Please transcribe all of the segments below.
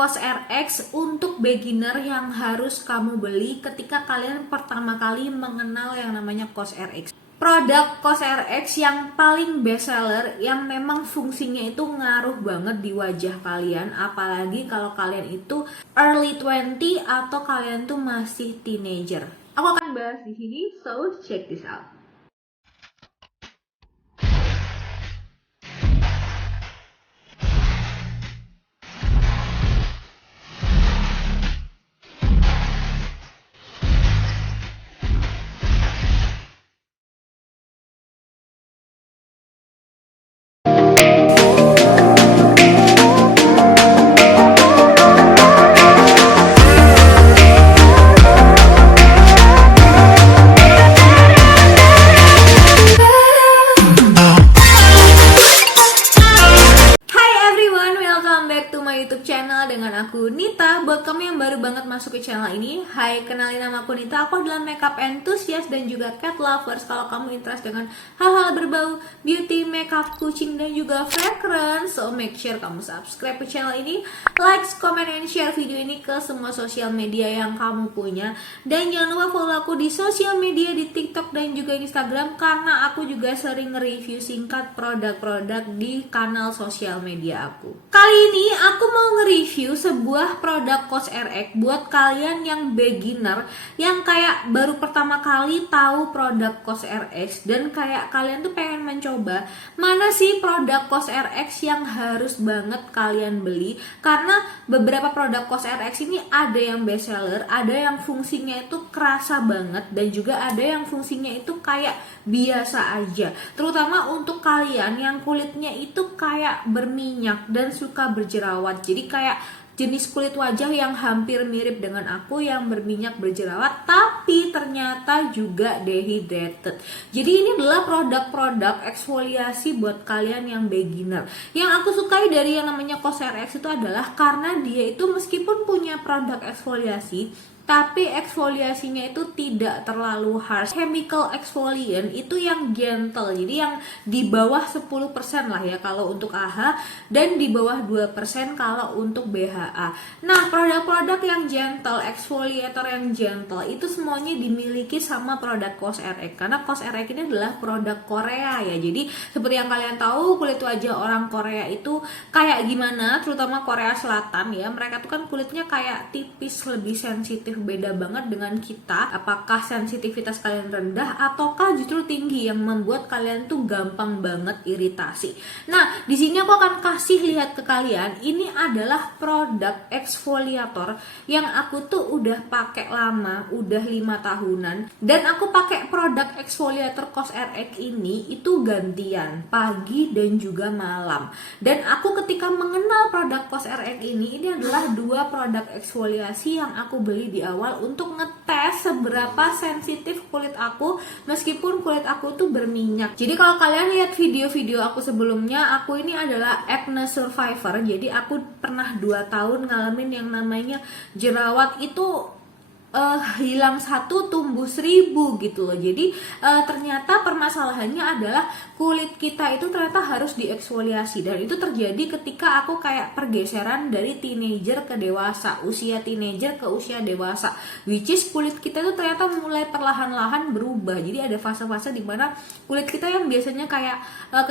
COS RX untuk beginner yang harus kamu beli ketika kalian pertama kali mengenal yang namanya COS RX. Produk COS RX yang paling best seller, yang memang fungsinya itu ngaruh banget di wajah kalian, apalagi kalau kalian itu early 20 atau kalian tuh masih teenager. Aku akan bahas di sini, so check this out. Dengan aku Nita. Buat kamu yang baru banget masuk ke channel ini, hai, kenalin nama aku Nita. Aku adalah makeup enthusiast dan juga cat lovers. Kalau kamu interest dengan hal-hal berbau beauty, makeup, kucing, dan juga fragrance, so make sure kamu subscribe ke channel ini, like, comment, and share video ini ke semua sosial media yang kamu punya. Dan jangan lupa follow aku di sosial media, di TikTok dan juga Instagram, karena aku juga sering nge-review singkat produk-produk di kanal sosial media aku. Kali ini aku mau nge-review sebuah produk COS RX buat kalian yang beginner, yang kayak baru pertama kali tahu produk COS RX dan kayak kalian tuh pengen mencoba mana sih produk COS RX yang harus banget kalian beli, karena beberapa produk COS RX ini ada yang best seller, ada yang fungsinya itu kerasa banget, dan juga ada yang fungsinya itu kayak biasa aja, terutama untuk kalian yang kulitnya itu kayak berminyak dan suka berjerawat. Jadi kayak jenis kulit wajah yang hampir mirip dengan aku, yang berminyak berjerawat tapi ternyata juga dehydrated. Jadi ini adalah produk-produk eksfoliasi buat kalian yang beginner. Yang aku sukai dari yang namanya COS RX itu adalah karena dia itu meskipun punya produk eksfoliasi, tapi eksfoliasinya itu tidak terlalu harsh. Chemical exfoliant itu yang gentle, jadi yang di bawah 10% lah ya kalau untuk AHA, dan di bawah 2% kalau untuk BHA. Nah, produk-produk yang gentle, exfoliator yang gentle, itu semuanya dimiliki sama produk COS RX. Karena COS RX ini adalah produk Korea ya. Jadi seperti yang kalian tahu, kulit wajah orang Korea itu kayak gimana, terutama Korea Selatan ya. Mereka tuh kan kulitnya kayak tipis, lebih sensitif, beda banget dengan kita. Apakah sensitivitas kalian rendah ataukah justru tinggi yang membuat kalian tuh gampang banget iritasi. Nah, di sini aku akan kasih lihat ke kalian, ini adalah produk eksfoliator yang aku tuh udah pakai lama, udah 5 tahunan, dan aku pakai produk eksfoliator COS RX ini itu gantian, pagi dan juga malam. Dan aku ketika mengenal produk COS RX ini adalah dua produk eksfoliasi yang aku beli di awal untuk ngetes seberapa sensitif kulit aku meskipun kulit aku tuh berminyak. Jadi kalau kalian lihat video-video aku sebelumnya, aku ini adalah acne survivor. Jadi aku pernah 2 tahun ngalamin yang namanya jerawat itu hilang 1 tumbuh 1000 gitu loh. Jadi ternyata permasalahannya adalah kulit kita itu ternyata harus dieksfoliasi, dan itu terjadi ketika aku kayak pergeseran dari teenager ke dewasa, usia teenager ke usia dewasa, which is kulit kita itu ternyata mulai perlahan-lahan berubah. Jadi ada fase-fase dimana kulit kita yang biasanya kayak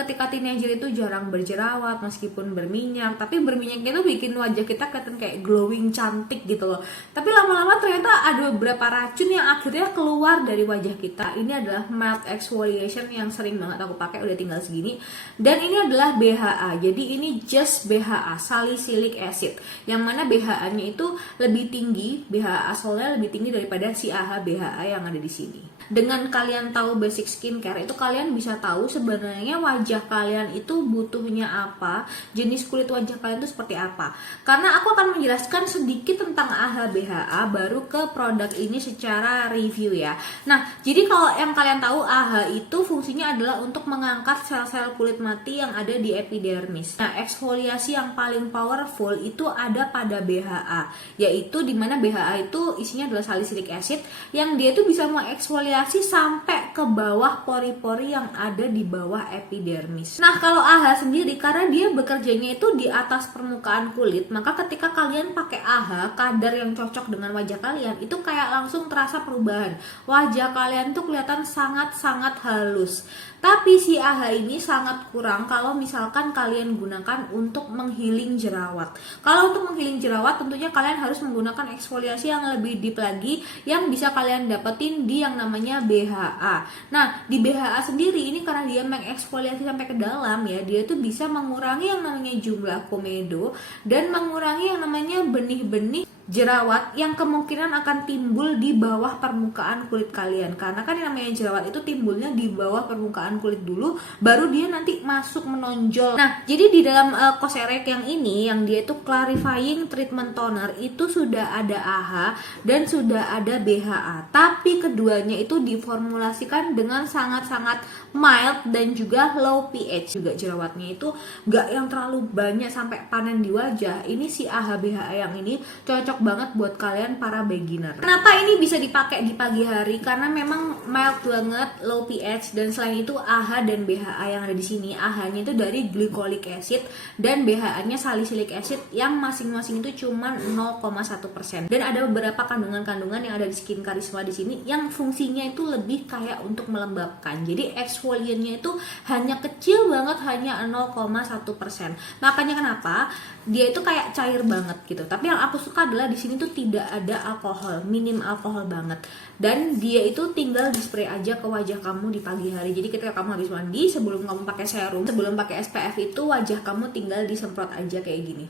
ketika teenager itu jarang berjerawat meskipun berminyak, tapi berminyaknya itu bikin wajah kita kelihatan kayak glowing, cantik gitu loh. Tapi lama-lama ternyata ada beberapa racun yang akhirnya keluar dari wajah kita. Ini adalah mild exfoliation yang sering banget aku pakai, udah tinggal segini. Dan ini adalah BHA. Jadi ini just BHA, salicylic acid, yang mana BHA-nya itu lebih tinggi, BHA asolnya lebih tinggi daripada si AHA BHA yang ada di sini. Dengan kalian tahu basic skincare itu, kalian bisa tahu sebenarnya wajah kalian itu butuhnya apa, jenis kulit wajah kalian itu seperti apa. Karena aku akan menjelaskan sedikit tentang AHA BHA baru ke produk ini secara review ya. Nah, jadi kalau yang kalian tahu, AHA itu fungsinya adalah untuk mengangkat sel-sel kulit mati yang ada di epidermis. Nah, eksfoliasi yang paling powerful itu ada pada BHA, yaitu dimana BHA itu isinya adalah salicylic acid yang dia itu bisa mengeksfoliasi eksfoliasi sampai ke bawah pori-pori yang ada di bawah epidermis. Nah, kalau AHA sendiri karena dia bekerjanya itu di atas permukaan kulit, maka ketika kalian pakai AHA kadar yang cocok dengan wajah kalian itu kayak langsung terasa perubahan. Wajah kalian tuh kelihatan sangat-sangat halus. Tapi si AHA ini sangat kurang kalau misalkan kalian gunakan untuk menghealing jerawat. Kalau untuk menghealing jerawat tentunya kalian harus menggunakan eksfoliasi yang lebih deep lagi yang bisa kalian dapetin di yang namanya BHA. Nah, di BHA sendiri ini karena dia mengeksfoliasi sampai ke dalam ya, dia itu bisa mengurangi yang namanya jumlah komedo dan mengurangi yang namanya benih-benih jerawat yang kemungkinan akan timbul di bawah permukaan kulit kalian. Karena kan yang namanya jerawat itu timbulnya di bawah permukaan kulit dulu, baru dia nanti masuk menonjol. Nah, jadi di dalam Cosrx yang ini, yang dia itu clarifying treatment toner, itu sudah ada AHA dan sudah ada BHA. Tapi keduanya itu diformulasikan dengan sangat-sangat mild dan juga low pH. Juga jerawatnya itu gak yang terlalu banyak sampai panen di wajah. Ini si AHA BHA yang ini cocok banget buat kalian para beginner. Kenapa ini bisa dipakai di pagi hari? Karena memang mild banget, low pH, dan selain itu AHA dan BHA yang ada di sini, AHA-nya itu dari glycolic acid dan BHA-nya salicylic acid yang masing-masing itu cuma 0,1%. Dan ada beberapa kandungan-kandungan yang ada di Skin Karisma di sini yang fungsinya itu lebih kayak untuk melembabkan. Jadi exfoliantnya itu hanya kecil banget, hanya 0,1%. Makanya kenapa dia itu kayak cair banget gitu. Tapi yang aku suka adalah di sini tuh tidak ada alkohol, minim alkohol banget. Dan dia itu tinggal di spray aja ke wajah kamu di pagi hari. Jadi ketika kamu habis mandi, sebelum kamu pakai serum, sebelum pakai SPF itu wajah kamu tinggal disemprot aja kayak gini.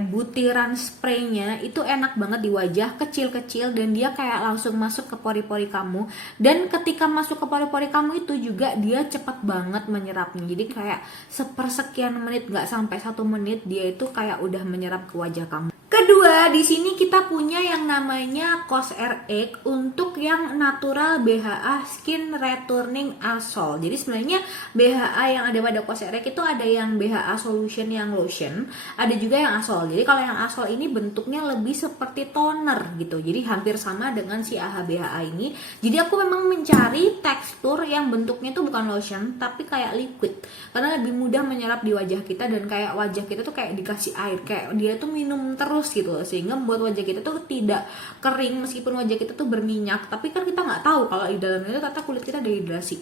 Butiran spraynya itu enak banget di wajah, kecil-kecil dan dia kayak langsung masuk ke pori-pori kamu. Dan ketika masuk ke pori-pori kamu itu juga dia cepat banget menyerapnya. Jadi kayak sepersekian menit, nggak sampai 1 menit dia itu kayak udah menyerap ke wajah kamu. Kedua, di sini kita punya yang namanya Cosrx untuk yang natural BHA Skin Returning Aerosol. Jadi sebenarnya BHA yang ada pada Cosrx itu ada yang BHA Solution yang lotion, ada juga yang aerosol. Jadi kalau yang aerosol ini bentuknya lebih seperti toner gitu. Jadi hampir sama dengan si AHA BHA ini. Jadi aku memang mencari tekstur yang bentuknya itu bukan lotion tapi kayak liquid. Karena lebih mudah menyerap di wajah kita dan kayak wajah kita tuh kayak dikasih air, kayak dia tuh minum terus gitu, sehingga membuat wajah kita tuh tidak kering meskipun wajah kita tuh berminyak, tapi kan kita nggak tahu kalau di dalamnya itu kata kulit kita dehidrasi,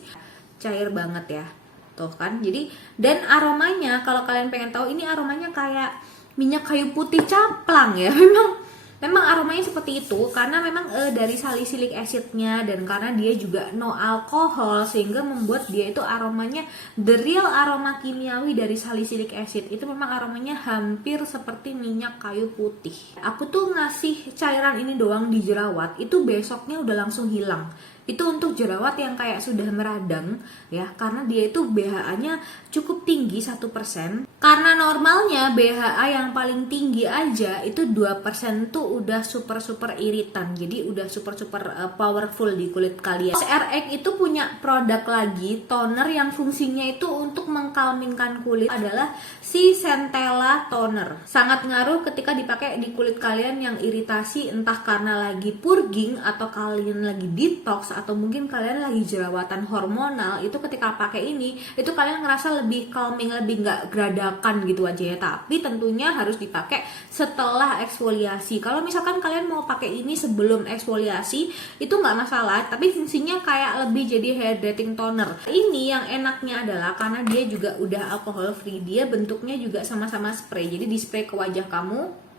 cair banget ya tuh kan. Jadi dan aromanya kalau kalian pengen tahu, ini aromanya kayak minyak kayu putih caplang ya. Memang aromanya seperti itu karena memang dari salicylic acidnya dan karena dia juga no alkohol sehingga membuat dia itu aromanya the real aroma kimiawi dari salicylic acid. Itu memang aromanya hampir seperti minyak kayu putih. Aku tuh ngasih cairan ini doang di jerawat, itu besoknya udah langsung hilang. Itu untuk jerawat yang kayak sudah meradang ya, karena dia itu BHA-nya cukup tinggi 1%. Karena normalnya BHA yang paling tinggi aja itu 2% tuh udah super iritan. Jadi udah super powerful di kulit kalian. Cosrx itu punya produk lagi toner yang fungsinya itu untuk mengkalmingkan kulit, adalah si Centella Toner. Sangat ngaruh ketika dipakai di kulit kalian yang iritasi, entah karena lagi purging atau kalian lagi detox atau mungkin kalian lagi jerawatan hormonal. Itu ketika pakai ini itu kalian ngerasa lebih calming, lebih nggak geradakan gitu wajahnya. Tapi tentunya harus dipakai setelah eksfoliasi. Kalau misalkan kalian mau pakai ini sebelum eksfoliasi itu nggak masalah, tapi fungsinya kayak lebih jadi hydrating toner. Ini yang enaknya adalah karena dia juga udah alcohol free, dia bentuknya juga sama-sama spray. Jadi di spray ke wajah kamu,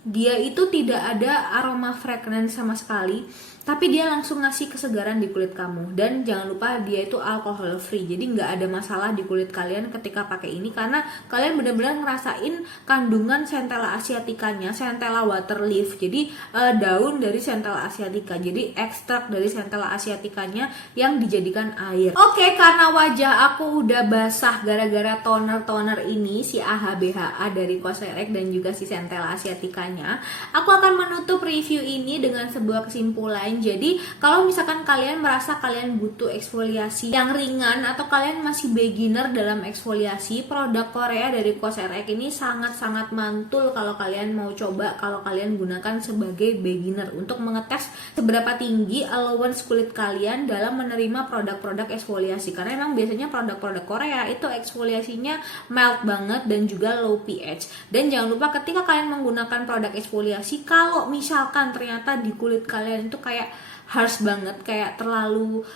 dia itu tidak ada aroma fragrance sama sekali, tapi dia langsung ngasih kesegaran di kulit kamu. Dan jangan lupa dia itu alcohol free, jadi nggak ada masalah di kulit kalian ketika pakai ini, karena kalian benar-benar ngerasain kandungan Centella asiaticanya, Centella water leaf. Jadi daun dari Centella asiatica, jadi ekstrak dari Centella asiaticanya yang dijadikan air. Oke, karena wajah aku udah basah gara-gara toner ini, si AHA BHA dari Cosrx dan juga si Centella asiaticanya, aku akan menutup review ini dengan sebuah kesimpulan. kalian. Jadi kalau misalkan kalian merasa kalian butuh eksfoliasi yang ringan atau kalian masih beginner dalam eksfoliasi, produk Korea dari COSRX ini sangat-sangat mantul kalau kalian mau coba, kalau kalian gunakan sebagai beginner untuk mengetes seberapa tinggi allowance kulit kalian dalam menerima produk-produk eksfoliasi. Karena emang biasanya produk-produk Korea itu eksfoliasinya mild banget dan juga low pH. Dan jangan lupa ketika kalian menggunakan produk eksfoliasi, kalau misalkan ternyata di kulit kalian itu kayak harsh banget, kayak terlalu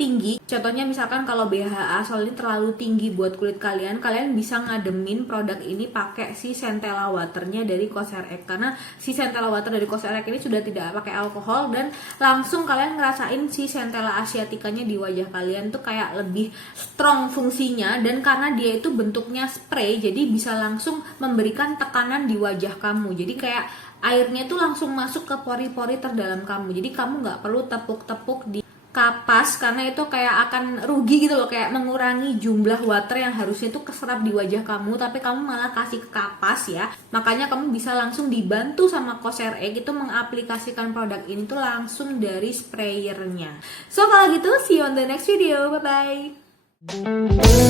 tinggi. Contohnya misalkan kalau BHA Sol ini terlalu tinggi buat kulit kalian, kalian bisa ngademin produk ini pakai si Centella Waternya dari COSRX. Karena si Centella Water dari COSRX ini sudah tidak pakai alkohol dan langsung kalian ngerasain si Centella Asiaticanya di wajah kalian tuh kayak lebih strong fungsinya, dan karena dia itu bentuknya spray, jadi bisa langsung memberikan tekanan di wajah kamu. Jadi kayak airnya tuh langsung masuk ke pori-pori terdalam kamu. Jadi kamu nggak perlu tepuk-tepuk di kapas karena itu kayak akan rugi gitu loh, kayak mengurangi jumlah water yang harusnya tuh keserap di wajah kamu, tapi kamu malah kasih ke kapas ya. Makanya kamu bisa langsung dibantu sama COSRX itu mengaplikasikan produk ini tuh langsung dari sprayernya. So kalau gitu, see you on the next video. Bye bye.